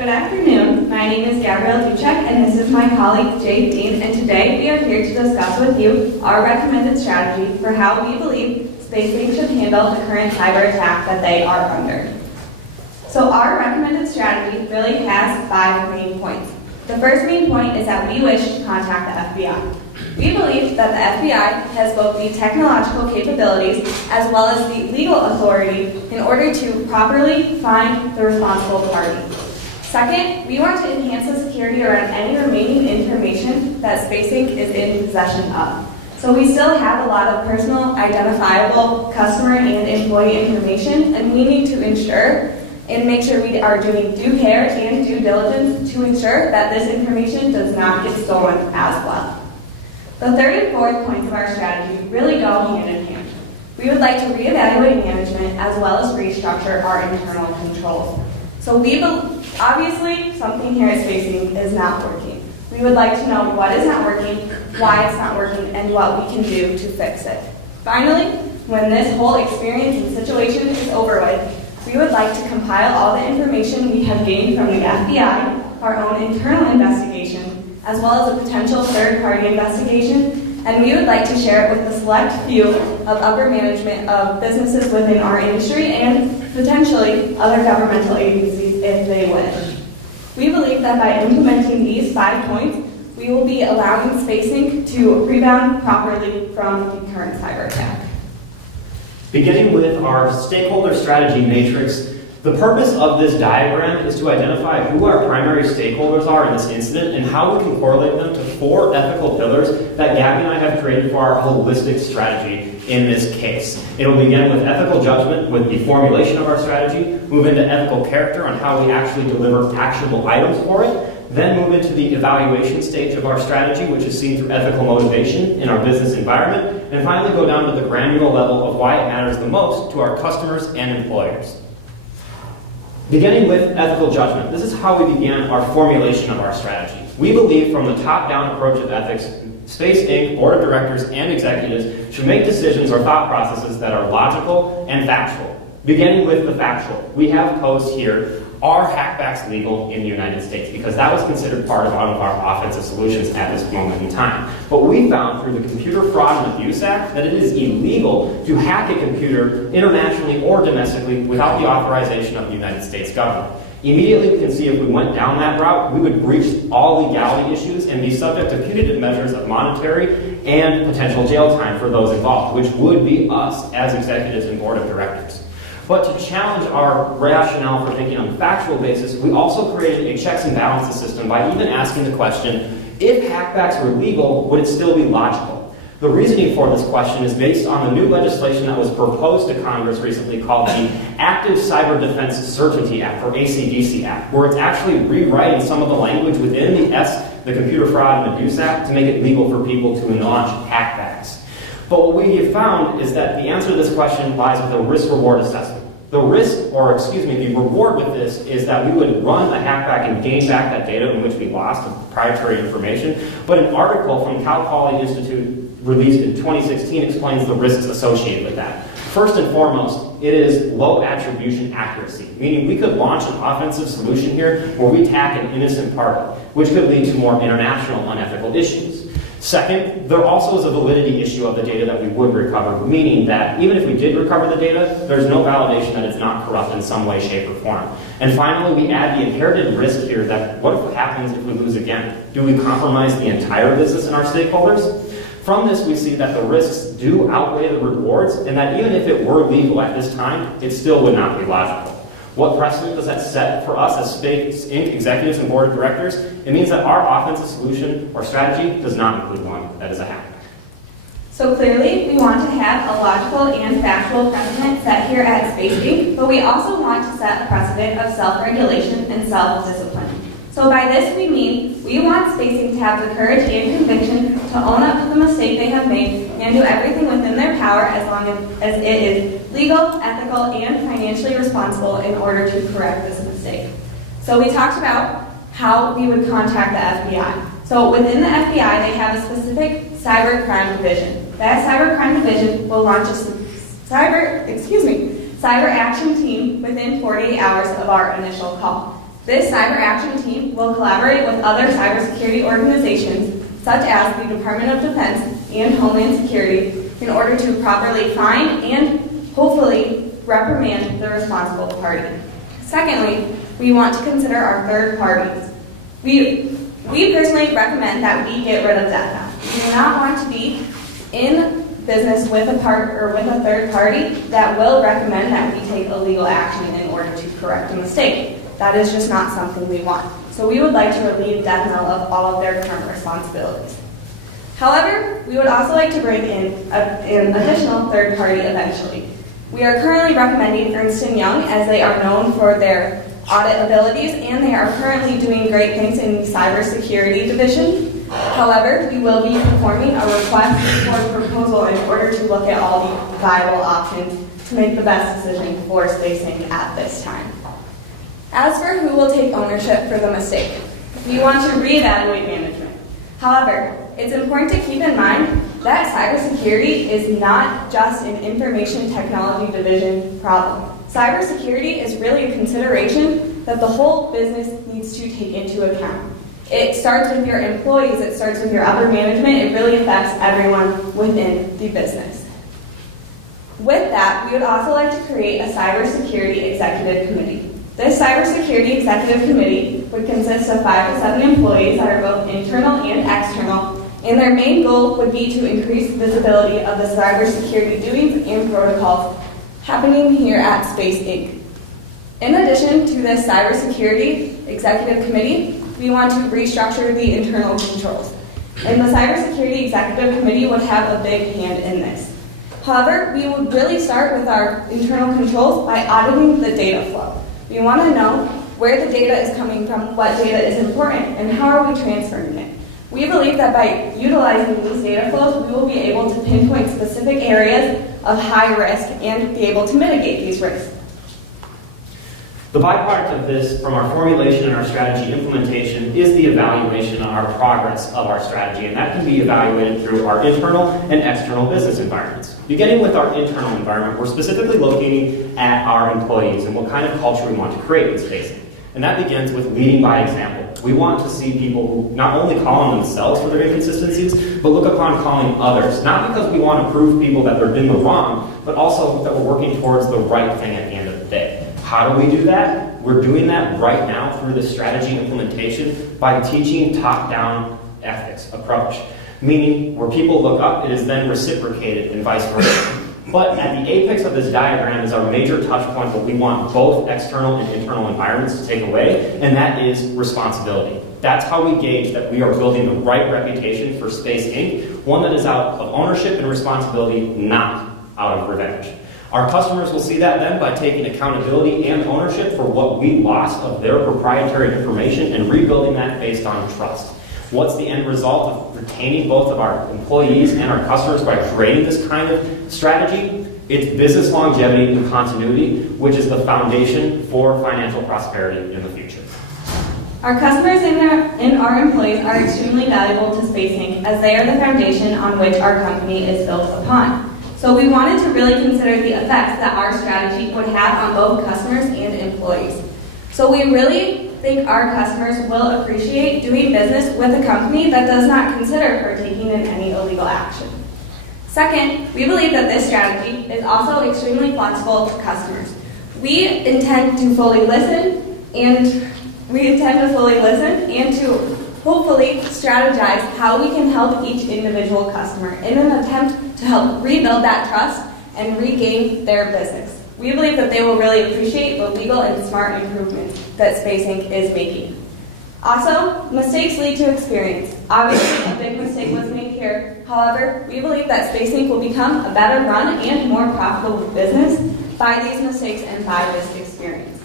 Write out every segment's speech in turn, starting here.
Good afternoon. My name is Gabrielle Dutchik, and this is my colleague Jay Dean, and today we are here to discuss with you our recommended strategy for how we believe Space Inc. should handle the current cyber attack that they are under. So our recommended strategy really has 5 main points. The first main point is that we wish to contact the FBI. We believe that the FBI has both the technological capabilities as well as the legal authority in order to properly find the responsible party. Second, we want to enhance the security around any remaining information that Space Inc. is in possession of. So we still have a lot of personal, identifiable customer and employee information, and we need to ensure and make sure we are doing due care and due diligence to ensure that this information does not get stolen as well. The third and fourth points of our strategy really go hand in hand. We would like to reevaluate management as well as restructure our internal controls. So obviously something here at Space Inc. is not working. We would like to know what is not working, why it's not working, and what we can do to fix it. Finally, when this whole experience and situation is over with, we would like to compile all the information we have gained from the FBI, our own internal investigation, as well as a potential third-party investigation, and we would like to share it with a select few of upper management of businesses within our industry and potentially other governmental agencies if they wish. We believe that by implementing these 5 points, we will be allowing Space Inc. to rebound properly from the current cyber attack. Beginning with our stakeholder strategy matrix, the purpose of this diagram is to identify who our primary stakeholders are in this incident and how we can correlate them to 4 ethical pillars that Gabby and I have created for our holistic strategy in this case. It'll begin with ethical judgment with the formulation of our strategy, move into ethical character on how we actually deliver actionable items for it, then move into the evaluation stage of our strategy, which is seen through ethical motivation in our business environment, and finally go down to the granular level of why it matters the most to our customers and employers. Beginning with ethical judgment, this is how we began our formulation of our strategy. We believe from the top-down approach of ethics, Space Inc., board of directors, and executives should make decisions or thought processes that are logical and factual. Beginning with the factual, we have posed here, are hackbacks legal in the United States? Because that was considered part of one of our offensive solutions at this moment in time. But we found through the Computer Fraud and Abuse Act that it is illegal to hack a computer internationally or domestically without the authorization of the United States government. Immediately we can see if we went down that route, we would breach all legality issues and be subject to punitive measures of monetary and potential jail time for those involved, which would be us as executives and board of directors. But to challenge our rationale for thinking on a factual basis, we also created a checks and balances system by even asking the question, if hackbacks were legal, would it still be logical? The reasoning for this question is based on the new legislation that was proposed to Congress recently called the Active Cyber Defense Certainty Act, or ACDC Act, where it's actually rewriting some of the language within the Computer Fraud and Abuse Act to make it legal for people to launch hackbacks. But what we have found is that the answer to this question lies with a risk-reward assessment. The reward with this is that we would run a hackback and gain back that data in which we lost the proprietary information. But an article from Cal Poly Institute released in 2016 explains the risks associated with that. First and foremost, it is low attribution accuracy, meaning we could launch an offensive solution here where we attack an innocent party, which could lead to more international unethical issues. Second, there also is a validity issue of the data that we would recover, meaning that even if we did recover the data, there's no validation that it's not corrupt in some way, shape, or form. And finally, we add the inherited risk here that what if it happens if we lose again? Do we compromise the entire business and our stakeholders? From this, we see that the risks do outweigh the rewards, and that even if it were legal at this time, it still would not be logical. What precedent does that set for us as Space Inc. executives and board of directors? It means that our offensive solution or strategy does not include one that is a hackback. So clearly, we want to have a logical and factual precedent set here at Space Inc., but we also want to set a precedent of self-regulation and self-discipline. So by this we mean we want Space Inc. to have the courage and conviction to own up to the mistake they have made and do everything within their power as long as it is legal, ethical, and financially responsible in order to correct this mistake. So we talked about how we would contact the FBI. So within the FBI, they have a specific cyber crime division. That cyber crime division will launch a cyber action team within 48 hours of our initial call. This cyber action team will collaborate with other cybersecurity organizations, such as the Department of Defense and Homeland Security, in order to properly find and hopefully reprimand the responsible party. Secondly, we want to consider our third parties. We personally recommend that we get rid of that. We do not want to be in business with a third party that will recommend that we take illegal action in order to correct a mistake. That is just not something we want. So we would like to relieve death knell of all of their current responsibilities. However, we would also like to bring in an additional third party eventually. We are currently recommending Ernst & Young, as they are known for their audit abilities and they are currently doing great things in the cybersecurity division. However, we will be performing a request for proposal in order to look at all the viable options to make the best decision for spacing at this time. As for who will take ownership for the mistake, we want to reevaluate management. However, it's important to keep in mind that cybersecurity is not just an information technology division problem. Cybersecurity is really a consideration that the whole business needs to take into account. It starts with your employees, it starts with your upper management, it really affects everyone within the business. With that, we would also like to create a cybersecurity executive committee. This cybersecurity executive committee would consist of 5 to 7 employees that are both internal and external, and their main goal would be to increase visibility of the cybersecurity doings and protocols happening here at Space Inc. In addition to this cybersecurity executive committee, we want to restructure the internal controls. And the cybersecurity executive committee would have a big hand in this. However, we would really start with our internal controls by auditing the data flow. We want to know where the data is coming from, what data is important, and how are we transferring it. We believe that by utilizing these data flows, we will be able to pinpoint specific areas of high risk and be able to mitigate these risks. The byproduct of this, from our formulation and our strategy implementation, is the evaluation of our progress of our strategy, and that can be evaluated through our internal and external business environments. Beginning with our internal environment, we're specifically looking at our employees and what kind of culture we want to create in spacing. And that begins with leading by example. We want to see people who not only call on themselves for their inconsistencies, but look upon calling others. Not because we want to prove people that they're in the wrong, but also that we're working towards the right thing at the end of the day. How do we do that? We're doing that right now through the strategy implementation by teaching top-down ethics approach. Meaning, where people look up, it is then reciprocated and vice versa. But at the apex of this diagram is our major touch point that we want both external and internal environments to take away, and that is responsibility. That's how we gauge that we are building the right reputation for Space Inc., one that is out of ownership and responsibility, not out of revenge. Our customers will see that then by taking accountability and ownership for what we lost of their proprietary information and rebuilding that based on trust. What's the end result of retaining both of our employees and our customers by creating this kind of strategy? It's business longevity and continuity, which is the foundation for financial prosperity in the future. Our customers and our employees are extremely valuable to Space Inc. as they are the foundation on which our company is built upon. So we wanted to really consider the effects that our strategy would have on both customers and employees. So we really think our customers will appreciate doing business with a company that does not consider partaking in any illegal action. Second, we believe that this strategy is also extremely flexible to customers. We intend to fully listen and to hopefully strategize how we can help each individual customer in an attempt to help rebuild that trust and regain their business. We believe that they will really appreciate the legal and smart improvements that Space Inc. is making. Also, mistakes lead to experience. Obviously, a big mistake was made here. However, we believe that Space Inc. will become a better run and more profitable business by these mistakes and by this experience.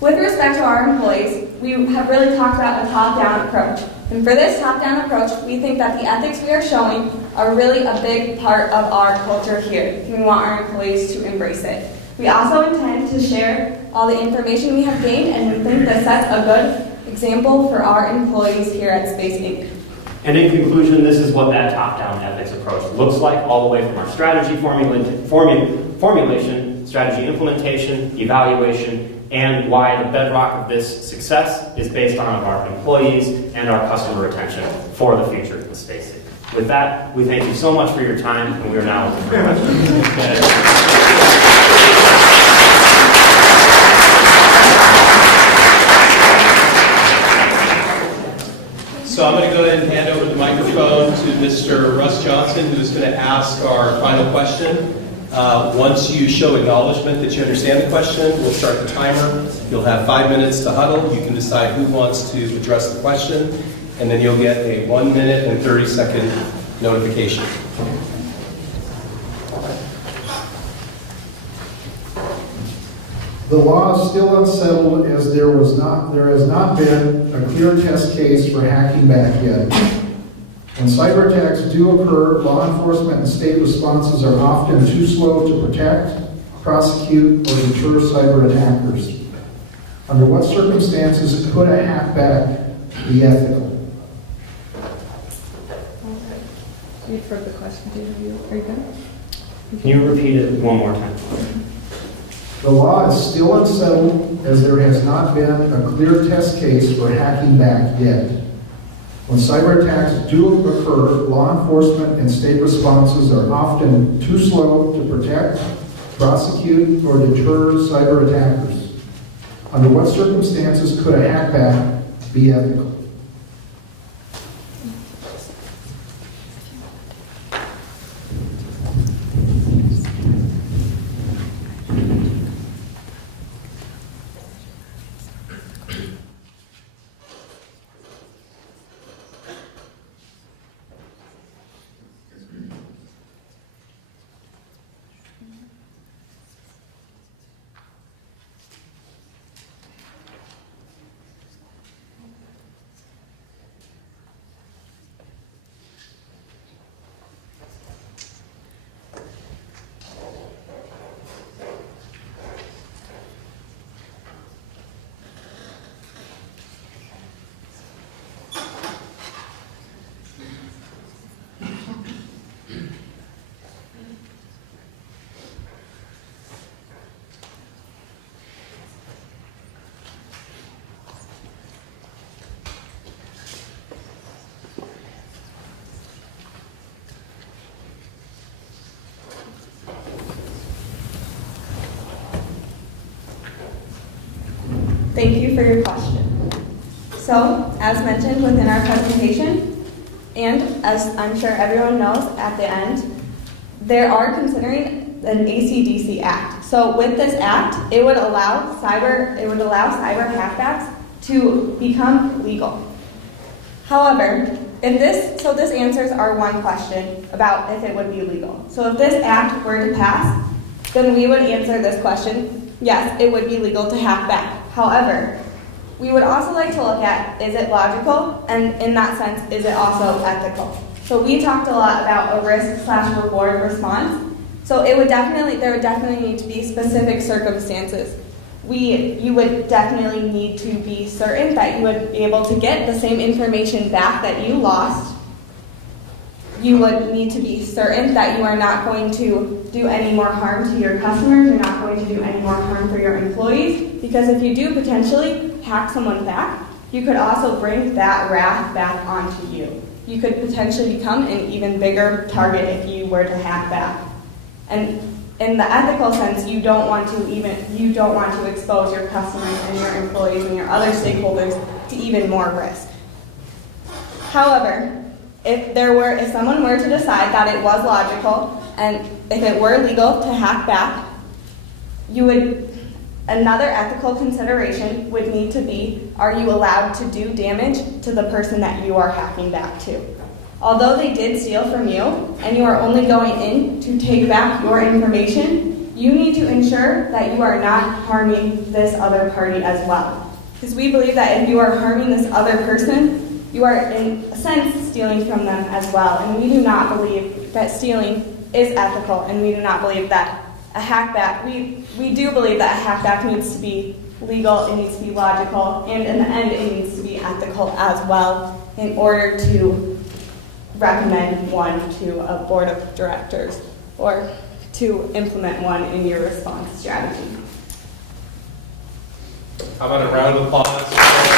With respect to our employees, we have really talked about a top-down approach. And for this top-down approach, we think that the ethics we are showing are really a big part of our culture here. We want our employees to embrace it. We also intend to share all the information we have gained, and we think that sets a good example for our employees here at Space Inc. And in conclusion, this is what that top-down ethics approach looks like, all the way from our strategy formulation, strategy implementation, evaluation, and why the bedrock of this success is based on our employees and our customer retention for the future of the space station. With that, we thank you so much for your time, and we are now open for questions. So I'm going to go ahead and hand over the microphone to Mr. Russ Johnson, who is going to ask our final question. Once you show acknowledgement that you understand the question, we'll start the timer. You'll have 5 minutes to huddle. You can decide who wants to address the question, and then you'll get a 1 minute and 30-second notification. The law is still unsettled as there has not been a clear test case for hacking back yet. When cyber attacks do occur, law enforcement and state responses are often too slow to protect, prosecute, or deter cyber attackers. Under what circumstances could a hack back be ethical? You've heard the question. Are you good? Can you repeat it one more time? The law is still unsettled as there has not been a clear test case for hacking back yet. When cyber attacks do occur, law enforcement and state responses are often too slow to protect, prosecute, or deter cyber attackers. Under what circumstances could a hackback be ethical? Thank you for your question. So, as mentioned within our presentation, and as I'm sure everyone knows at the end, they are considering an AC/DC Act. So with this act, it would allow cyber hackbacks to become legal. However, this answers our one question about if it would be legal. So if this act were to pass, then we would answer this question, yes, it would be legal to hack back. However, we would also like to look at, is it logical? And in that sense, is it also ethical? So we talked a lot about a risk/reward response. So there would definitely need to be specific circumstances. You would definitely need to be certain that you would be able to get the same information back that you lost. You would need to be certain that you are not going to do any more harm to your customers, you're not going to do any more harm for your employees, because if you do potentially hack someone back, you could also bring that wrath back onto you. You could potentially become an even bigger target if you were to hack back. And in the ethical sense, you don't want to expose your customers and your employees and your other stakeholders to even more risk. However, if someone were to decide that it was logical and if it were legal to hack back, another ethical consideration would need to be, are you allowed to do damage to the person that you are hacking back to? Although they did steal from you and you are only going in to take back your information, you need to ensure that you are not harming this other party as well. Because we believe that if you are harming this other person, you are in a sense stealing from them as well. And we do not believe that stealing is ethical, and we do not believe that a hackback, we do believe that a hackback needs to be legal, it needs to be logical, and in the end it needs to be ethical as well in order to recommend one to a board of directors or to implement one in your response strategy. How about a round of applause?